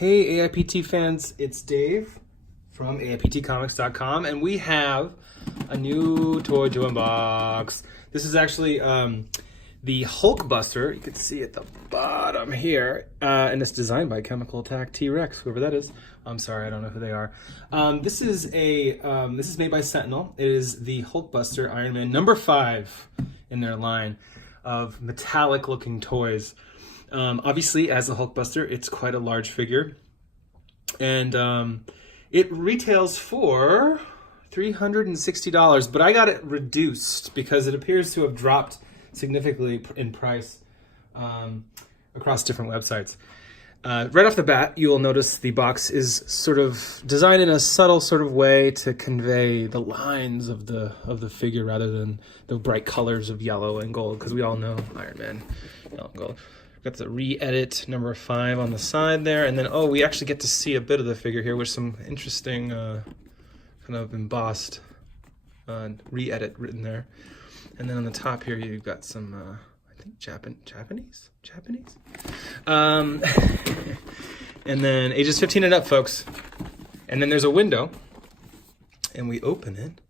Hey AIPT fans, it's Dave from AIPTcomics.com, and we have a new toy to unbox. This is actually the Hulkbuster. You can see at the bottom here, and it's designed by Chemical Attack T-Rex, whoever that is. I'm sorry, I don't know who they are. This is made by Sentinel. It is the Hulkbuster Iron Man number 5 in their line of metallic-looking toys. Obviously, as a Hulkbuster, it's quite a large figure, and it retails for $360, but I got it reduced because it appears to have dropped significantly in price across different websites. Right off the bat, you will notice the box is sort of designed in a subtle sort of way to convey the lines of the figure rather than the bright colors of yellow and gold, because we all know Iron Man, yellow and gold. Got the re-edit number 5 on the side there, and then we actually get to see a bit of the figure here with some interesting kind of embossed re-edit written there. And then on the top here you've got some I think Japanese. And then ages 15 and up, folks. And then there's a window, and we open it,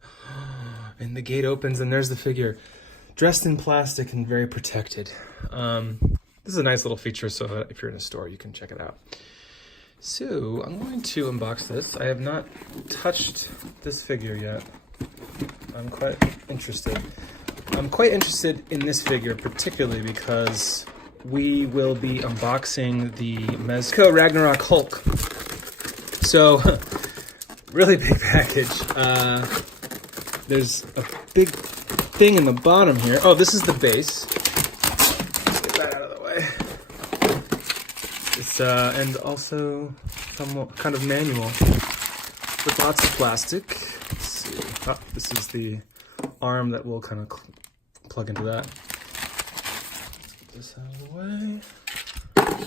and the gate opens, and there's the figure, dressed in plastic and very protected. This is a nice little feature, so if you're in a store, you can check it out. So I'm going to unbox this. I have not touched this figure yet. I'm quite interested. I'm quite interested in this figure, particularly because we will be unboxing the Mezco Ragnarok Hulk. So, really big package. There's a big thing in the bottom here. Oh, this is the base. And also some kind of manual with lots of plastic. Let's see. Oh, this is the arm that will kind of plug into that. Let's get this out of the way.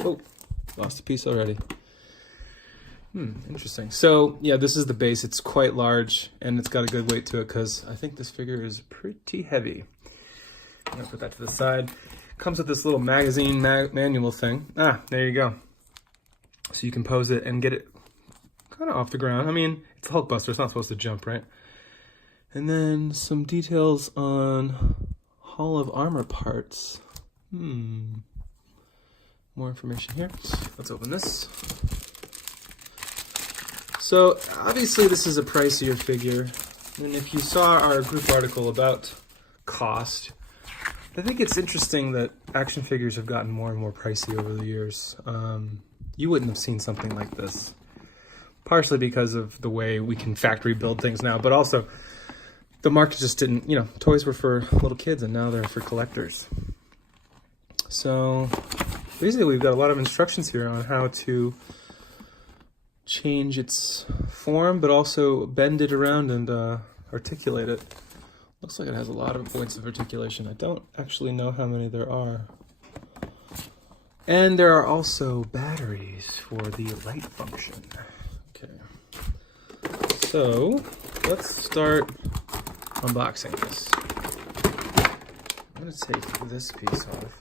Oh, lost a piece already. Interesting. So yeah, this is the base. It's quite large, and it's got a good weight to it because I think this figure is pretty heavy. I'm gonna put that to the side. Comes with this little magazine manual thing. There you go. So you can pose it and get it kind of off the ground. I mean, it's a Hulkbuster, it's not supposed to jump, right? And then some details on Hall of Armor parts. More information here. Let's open this. So obviously this is a pricier figure. And if you saw our group article about cost, I think it's interesting that action figures have gotten more and more pricey over the years. You wouldn't have seen something like this, partially because of the way we can factory build things now, but also the market just didn't, toys were for little kids and now they're for collectors. So basically we've got a lot of instructions here on how to change its form, but also bend it around and articulate it. Looks like it has a lot of points of articulation. I don't actually know how many there are. And there are also batteries for the light function. Okay. So, let's start unboxing this. I'm going to take this piece off.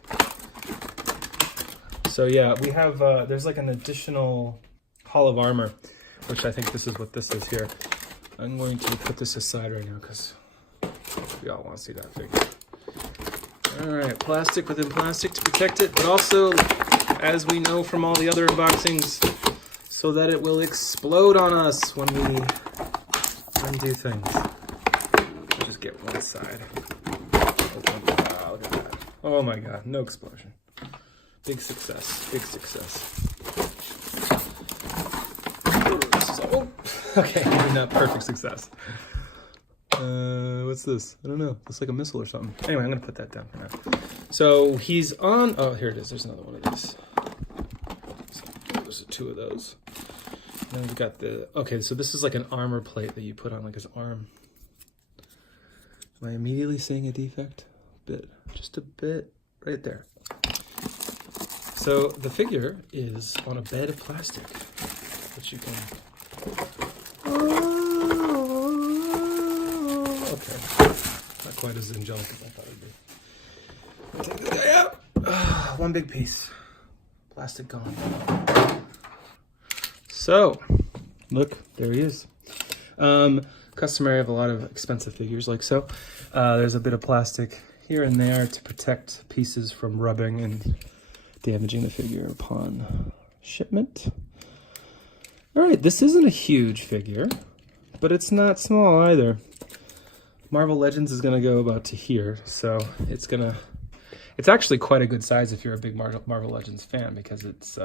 So yeah, we have, there's like an additional Hall of Armor, which I think this is what this is here. I'm going to put this aside right now because we all want to see that figure. Alright, plastic within plastic to protect it, but also, as we know from all the other unboxings, so that it will explode on us when we undo things. I'll just get one side. Look at that. Oh my god, no explosion. Big success, big success. Okay, maybe not perfect success. What's this? I don't know. Looks like a missile or something. Anyway, I'm going to put that down for now. So he's on... Oh, here it is. There's another one of these. So there's 2 of those. And then we've got the... Okay, so this is like an armor plate that you put on like his arm. Am I immediately seeing a defect? Just a bit. Right there. So the figure is on a bed of plastic, which you can... Okay, not quite as angelic as I thought it would be. Take this guy out. One big piece. Plastic gone. So, look, there he is. Customary of a lot of expensive figures like so. There's a bit of plastic here and there to protect pieces from rubbing and damaging the figure upon shipment. All right, this isn't a huge figure, but it's not small either. Marvel Legends is gonna go about to here, so it's actually quite a good size if you're a big Marvel Legends fan, because it's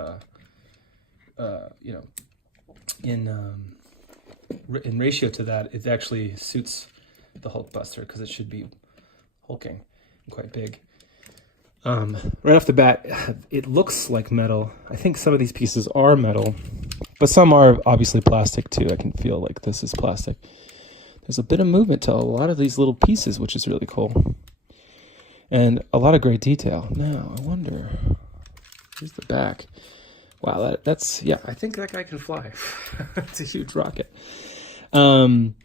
you know, in ratio to that, it actually suits the Hulkbuster because it should be hulking and quite big. Right off the bat, it looks like metal. I think some of these pieces are metal, but some are obviously plastic too. I can feel like this is plastic. There's a bit of movement to a lot of these little pieces, which is really cool. And a lot of great detail. Now, I wonder, here's the back. Wow, that's, yeah, I think that guy can fly. It's a huge rocket. And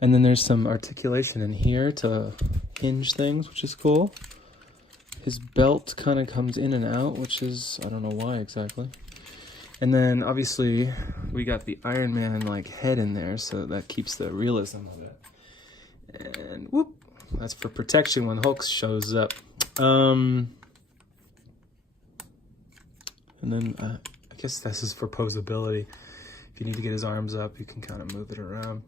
then there's some articulation in here to hinge things, which is cool. His belt kind of comes in and out, which is, I don't know why exactly. And then obviously we got the Iron Man like head in there, so that keeps the realism of it. And whoop, that's for protection when Hulk shows up. And then I guess this is for posability. If you need to get his arms up, you can kind of move it around.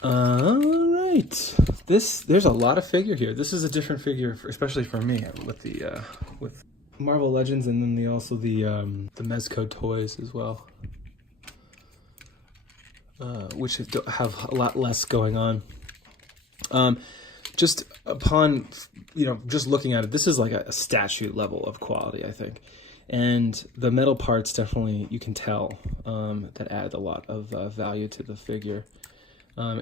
All right, there's a lot of figure here. This is a different figure, especially for me, with the with Marvel Legends, and then the Mezco toys as well, which have a lot less going on. Just upon, you know, just looking at it, this is like a statue level of quality, I think. And the metal parts definitely, you can tell, that add a lot of value to the figure.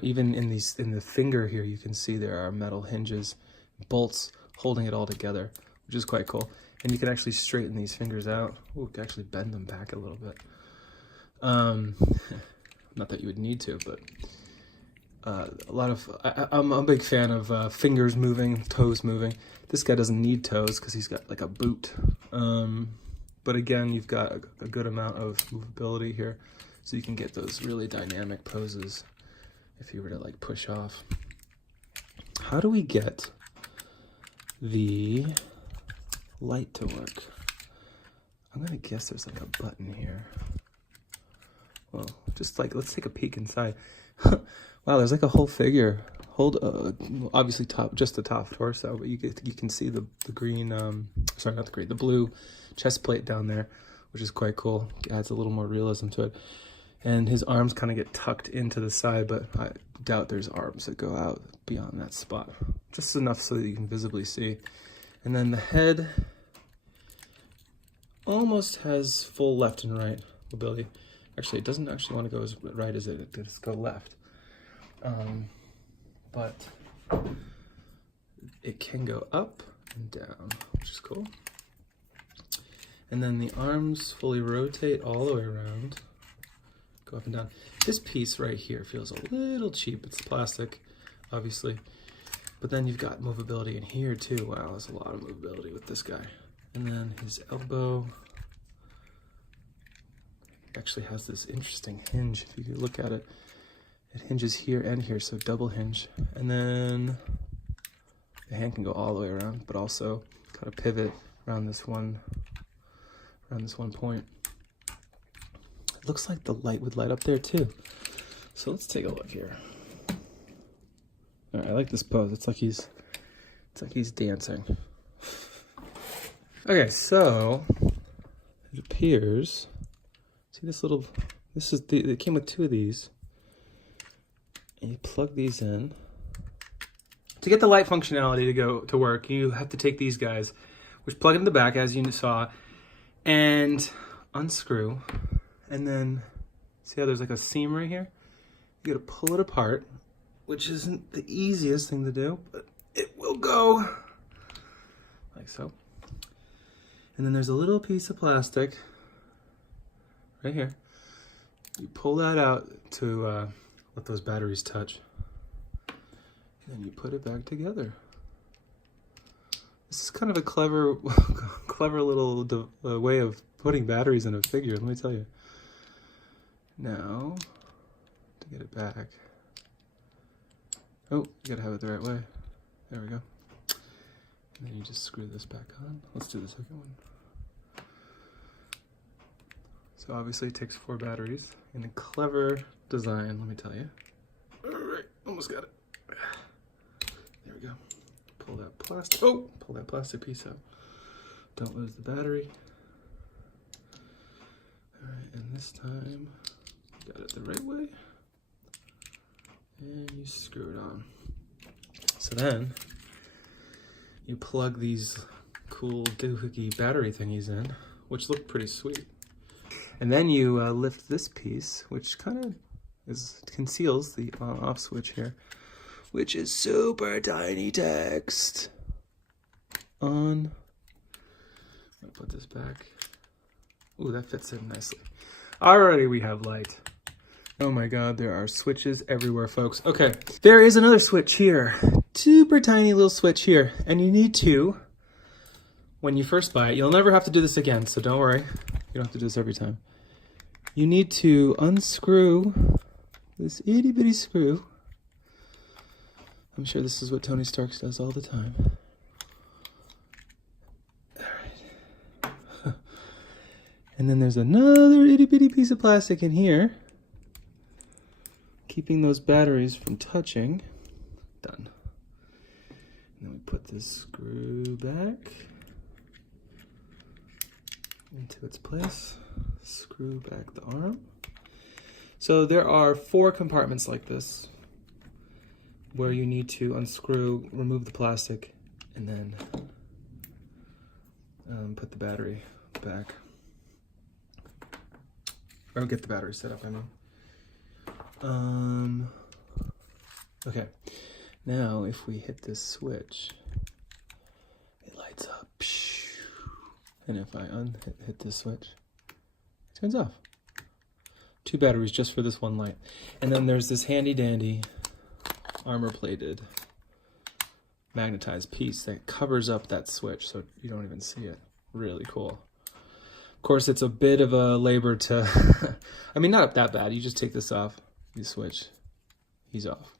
Even in the finger here, you can see there are metal hinges, bolts holding it all together, which is quite cool. And you can actually straighten these fingers out. Ooh, you can actually bend them back a little bit. Not that you would need to, but I'm a big fan of fingers moving, toes moving. This guy doesn't need toes because he's got like a boot. But again, you've got a good amount of movability here, so you can get those really dynamic poses if you were to like push off. How do we get the light to work? I'm gonna guess there's like a button here. Well, just like, let's take a peek inside. Wow, there's like a whole figure. Obviously just the top torso, but you can see the green, sorry, not the green, the blue chest plate down there, which is quite cool. It adds a little more realism to it. And his arms kind of get tucked into the side, but I doubt there's arms that go out beyond that spot. Just enough so that you can visibly see. And then the head almost has full left and right mobility. Actually, it doesn't actually want to go as right as it does go left. But it can go up and down, which is cool. And then the arms fully rotate all the way around, go up and down. This piece right here feels a little cheap. It's plastic, obviously. But then you've got movability in here too. Wow, there's a lot of movability with this guy. And then his elbow actually has this interesting hinge. If you look at it, it hinges here and here, so double hinge. And then the hand can go all the way around, but also kind of pivot around this one point. It looks like the light would light up there too. So let's take a look here. All right, I like this pose. It's like he's dancing. Okay, so it appears. See this little. It came with two of these. And you plug these in. To get the light functionality to work, you have to take these guys, which plug in the back as you saw, and unscrew. And then see how there's like a seam right here? You gotta pull it apart, which isn't the easiest thing to do, but it will go like so. And then there's a little piece of plastic right here. You pull that out to let those batteries touch. And then you put it back together. This is kind of a clever little way of putting batteries in a figure, let me tell you. Now, to get it back, oh, you gotta have it the right way. There we go. And then you just screw this back on. Let's do the second one. So obviously it takes 4 batteries in a clever design, let me tell you. All right, almost got it. There we go. Pull that plastic piece out. Don't lose the battery. All right, and this time, got it the right way. And you screw it on. So then, you plug these cool doohickey battery thingies in, which look pretty sweet. And then you lift this piece, which kind of conceals the on-off switch here, which is super tiny text. On. I'll put this back. Ooh, that fits in nicely. Already we have light. Oh my God, there are switches everywhere, folks. Okay, there is another switch here. Super tiny little switch here. And you need to, when you first buy it, you'll never have to do this again, so don't worry. You don't have to do this every time. You need to unscrew this itty bitty screw. I'm sure this is what Tony Stark does all the time. All right. And then there's another itty bitty piece of plastic in here, keeping those batteries from touching. Done. And then we put this screw back into its place. Screw back the arm. So there are 4 compartments like this where you need to unscrew, remove the plastic, and then put the battery back. Or get the battery set up, I mean. Okay, now if we hit this switch, it lights up. And if I hit this switch, it turns off. 2 batteries just for this one light. And then there's this handy dandy armor-plated magnetized piece that covers up that switch so you don't even see it. Really cool. Of course, it's a bit of a labor to, I mean, not that bad. You just take this off, you switch, he's off.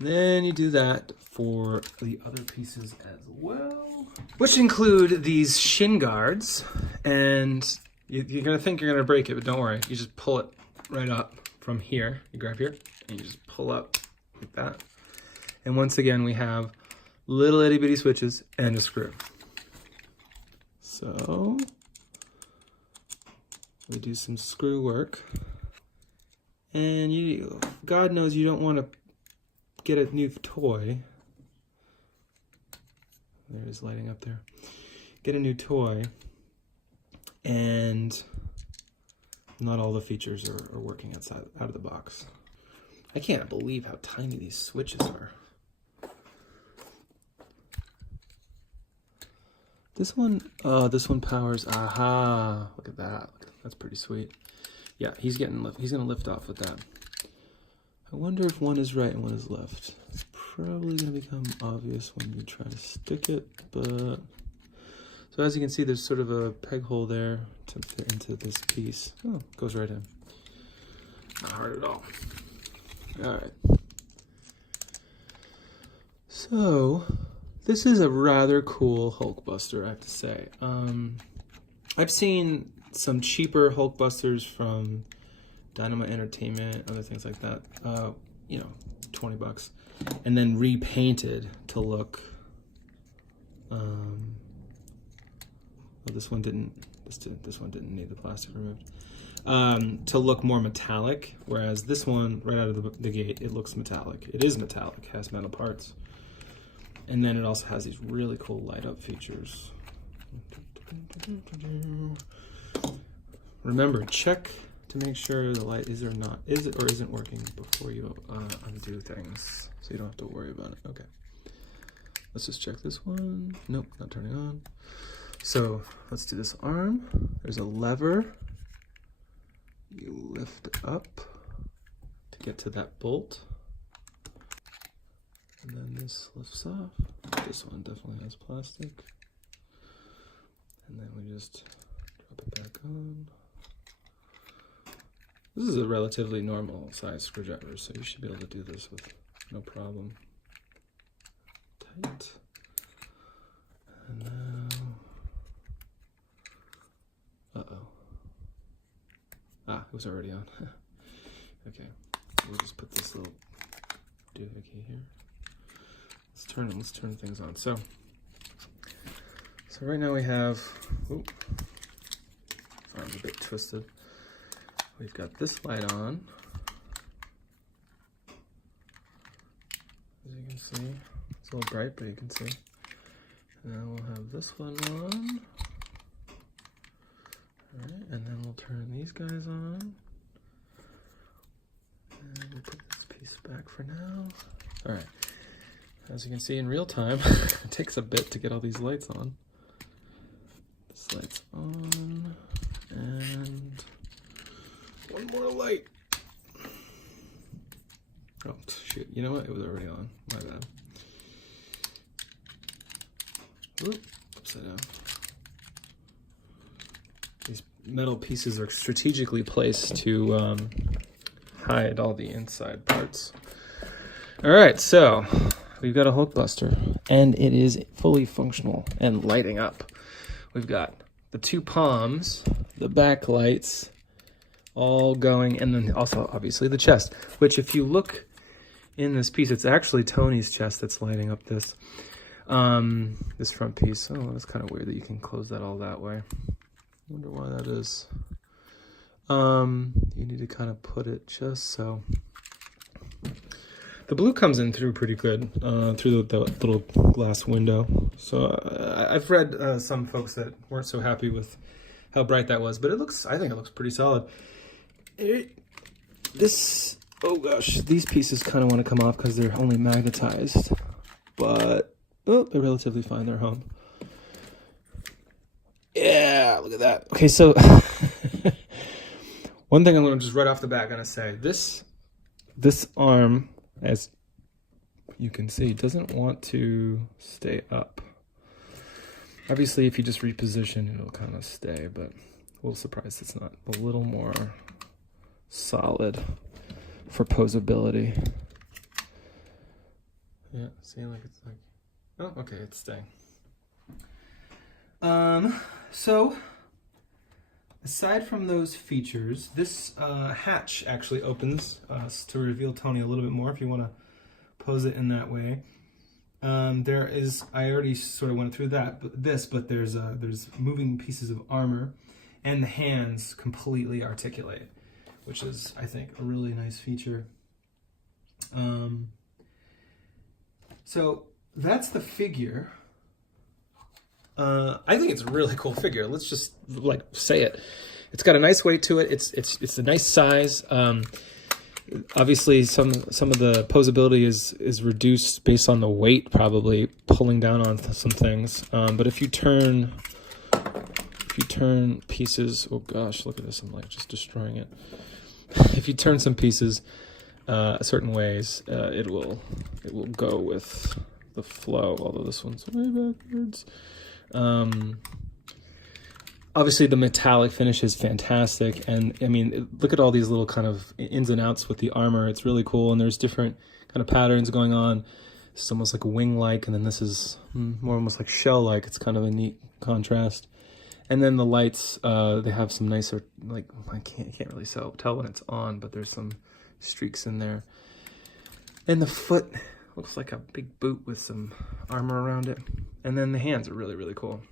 Then you do that for the other pieces as well, which include these Shin Guards. And you're gonna think you're gonna break it, but don't worry. You just pull it right up from here. You grab here, and you just pull up like that. And once again, we have little itty bitty switches and a screw. So we do some screw work. And God knows you don't want to get a new toy. There it is lighting up there. Get a new toy, and not all the features are working out of the box. I can't believe how tiny these switches are. This one powers. Aha! Look at that. That's pretty sweet. Yeah, he's gonna lift off with that. I wonder if one is right and one is left. It's probably gonna become obvious when you try to stick it, but so as you can see, there's sort of a peg hole there to fit into this piece. Oh, goes right in. Not hard at all. All right. So this is a rather cool Hulkbuster, I have to say. I've seen some cheaper Hulkbusters from Dynamite Entertainment, other things like that. You know, $20, and then repainted to look. Well, this one didn't need the plastic removed. To look more metallic, whereas this one, right out of the gate, it looks metallic. It is metallic, has metal parts. And then it also has these really cool light up features. Remember, check to make sure the light is or isn't working before you undo things, so you don't have to worry about it. Okay, let's just check this one. Nope, not turning on. So let's do this arm. There's a lever. You lift up to get to that bolt. And then this lifts off. This one definitely has plastic. And then we just drop it back on. This is a relatively normal size screwdriver, so you should be able to do this with no problem. Tight. And now, ah, it was already on. Okay, we'll just put this little doohickey here. Let's turn things on. So right now we have, oop, arm's a bit twisted. We've got this light on. As you can see, it's a little bright, but you can see. And then we'll have this one on. All right, and then we'll turn these guys on. And we'll put this piece back for now. All right, as you can see in real time, it takes a bit to get all these lights on. This light's on, and one more light. Oh, shoot, you know what? It was already on, my bad. Oop, upside down. These metal pieces are strategically placed to hide all the inside parts. All right, so we've got a Hulkbuster, and it is fully functional and lighting up. We've got the two palms, the back lights, all going, and then also obviously the chest, which if you look in this piece, it's actually Tony's chest that's lighting up this this front piece. Oh, that's kind of weird that you can close that all that way. I wonder why that is. You need to kind of put it just so. The blue comes in through pretty good, through the little glass window. So I've read some folks that weren't so happy with how bright that was, but I think it looks pretty solid. Oh gosh, these pieces kind of want to come off because they're only magnetized, but they're relatively fine, they're home. Yeah, look at that. Okay, so one thing I'm going to just right off the bat going to say, this arm, as you can see, doesn't want to stay up. Obviously, if you just reposition, it'll kind of stay, but a little surprised it's not a little more solid for posability. Yeah, seeing like it's like, oh, okay, it's staying. So aside from those features, this hatch actually opens to reveal Tony a little bit more if you want to pose it in that way. There is, I already sort of went through that, but there's moving pieces of armor, and the hands completely articulate, which is, I think, a really nice feature. So that's the figure. I think it's a really cool figure. Let's just like say it. It's got a nice weight to it. It's a nice size. Obviously, some of the posability is reduced based on the weight, probably pulling down on some things. But if you turn pieces, oh gosh, look at this! I'm like just destroying it. If you turn some pieces certain ways, it will go with the flow. Although this one's way backwards. Obviously the metallic finish is fantastic, and I mean, look at all these little kind of ins and outs with the armor. It's really cool, and there's different kind of patterns going on. It's almost like a wing-like, and then this is more almost like shell-like. It's kind of a neat contrast. And then the lights, they have some nicer, like, I can't really tell when it's on, but there's some streaks in there. And the foot looks like a big boot with some armor around it. And then the hands are really, really cool.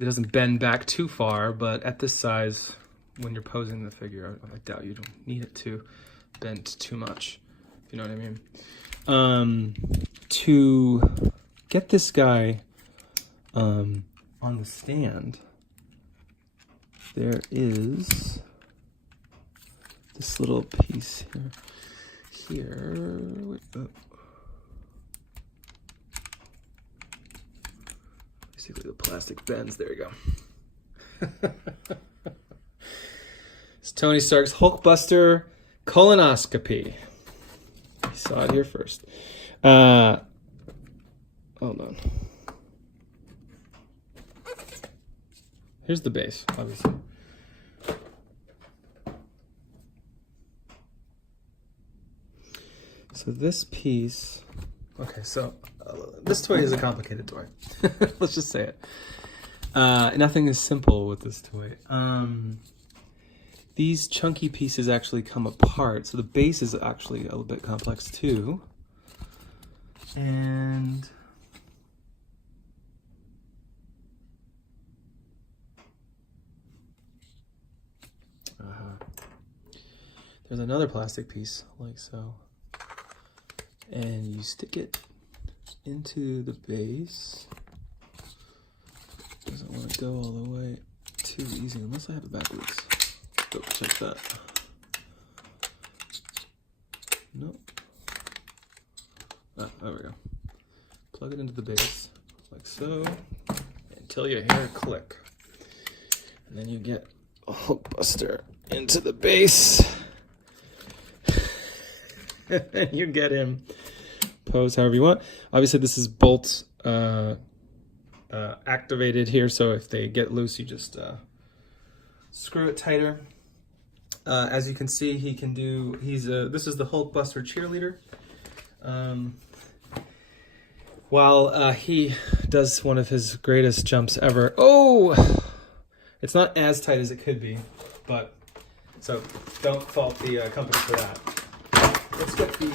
It doesn't bend back too far, but at this size, when you're posing the figure, I doubt you don't need it to bend too much, if you know what I mean. To get this guy on the stand, there is this little piece here. Basically the plastic bends, there you go. It's Tony Stark's Hulkbuster colonoscopy. You saw it here first. Hold on. Here's the base, obviously. So this piece, okay, so this toy is a complicated toy. Let's just say it. Nothing is simple with this toy. These chunky pieces actually come apart, so the base is actually a little bit complex too. And there's another plastic piece, like so. And you stick it into the base. Doesn't want to go all the way too easy, unless I have it backwards. Oh, check that. Nope. Ah, there we go. Plug it into the base, like so, until you hear a click. And then you get a Hulkbuster into the base. And you get him posed however you want. Obviously, this is bolt activated here, so if they get loose, you just screw it tighter. As you can see, he can do. This is the Hulkbuster cheerleader. While he does one of his greatest jumps ever. Oh, it's not as tight as it could be, but so don't fault the company for that. Let's get the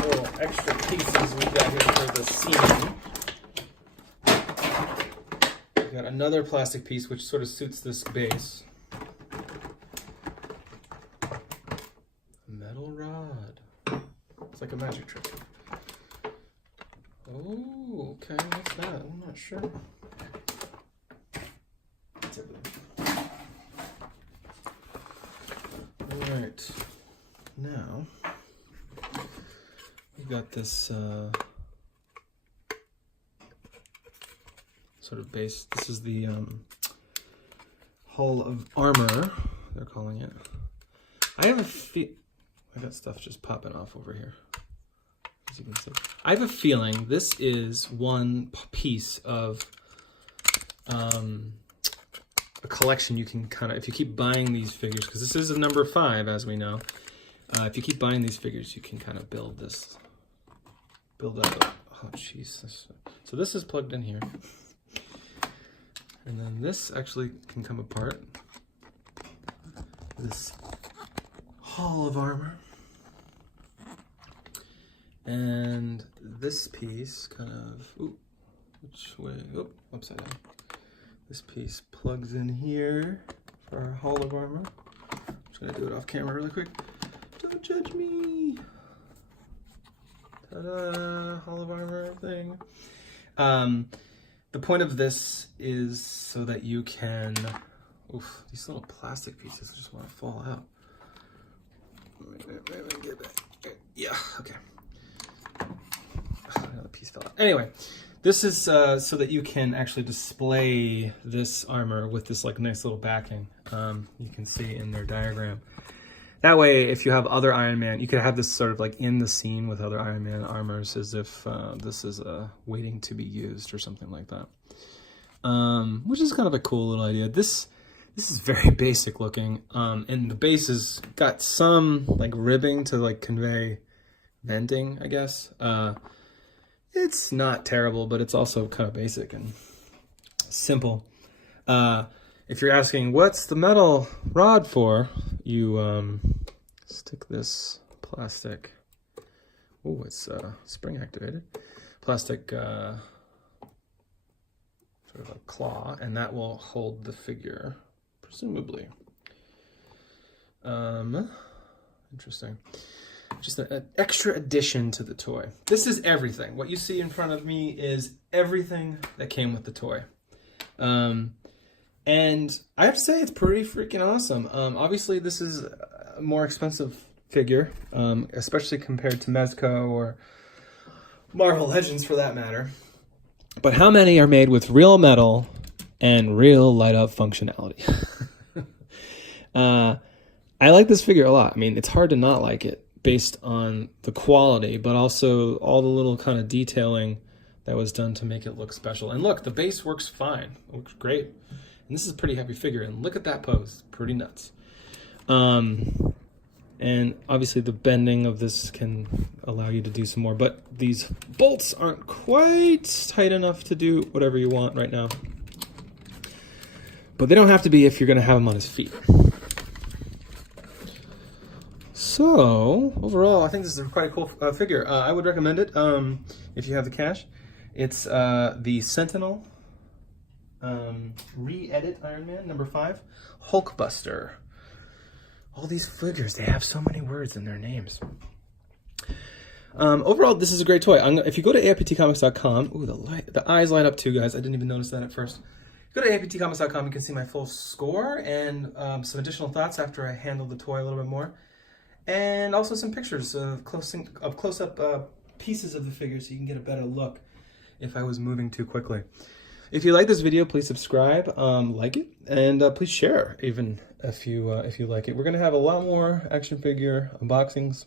little extra pieces we've got here for the seam. We've got another plastic piece which sort of suits this base. A metal rod. It's like a magic trick. Oh, okay, what's that? I'm not sure. That's everything. All right. Now, we've got this sort of base. This is the hull of armor, they're calling it. I have a I got stuff just popping off over here, as you can see. I have a feeling this is one piece of a collection you can kind of, if you keep buying these figures, because this is a number 5, as we know. If you keep buying these figures, you can kind of build up. Oh, jeez. So this is plugged in here. And then this actually can come apart. This hull of armor. And this piece kind of, ooh, which way? Oh, upside down. This piece plugs in here for our hull of armor. I'm just going to do it off camera really quick. Don't judge me. Ta-da, hull of armor thing. The point of this is so that you can, oof, these little plastic pieces just want to fall out. Yeah, okay. Another piece fell out. Anyway, this is so that you can actually display this armor with this like nice little backing. You can see in their diagram. That way, if you have other Iron Man, you could have this sort of like in the scene with other Iron Man armors as if this is waiting to be used or something like that. Which is kind of a cool little idea. This is very basic looking, and the base has got some like ribbing to like convey venting, I guess. It's not terrible, but it's also kind of basic and simple. If you're asking, what's the metal rod for? You stick this plastic, oh, it's spring activated, plastic sort of a claw, and that will hold the figure, presumably. Interesting. Just an extra addition to the toy. This is everything. What you see in front of me is everything that came with the toy. And I have to say, it's pretty freaking awesome. Obviously, this is a more expensive figure, especially compared to Mezco or Marvel Legends for that matter. But how many are made with real metal and real light-up functionality? I like this figure a lot. I mean, it's hard to not like it based on the quality, but also all the little kind of detailing that was done to make it look special. And look, the base works fine. It looks great. And this is a pretty heavy figure, and look at that pose. Pretty nuts. And obviously the bending of this can allow you to do some more, but these bolts aren't quite tight enough to do whatever you want right now. But they don't have to be if you're going to have him on his feet. So, overall, I think this is quite a cool figure. I would recommend it if you have the cash. It's the Sentinel Re-edit Iron Man #5 Hulkbuster. All these figures, they have so many words in their names. Overall, this is a great toy. If you go to AIPTcomics.com, ooh, the eyes light up too, guys. I didn't even notice that at first. Go to AIPTcomics.com, you can see my full score and some additional thoughts after I handled the toy a little bit more. And also some pictures of close-up pieces of the figure so you can get a better look if I was moving too quickly. If you like this video, please subscribe, like it, and please share even if you like it. We're going to have a lot more action figure unboxings,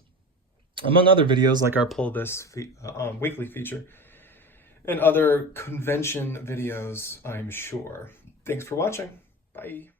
among other videos like our Pull This weekly feature and other convention videos, I'm sure. Thanks for watching. Bye.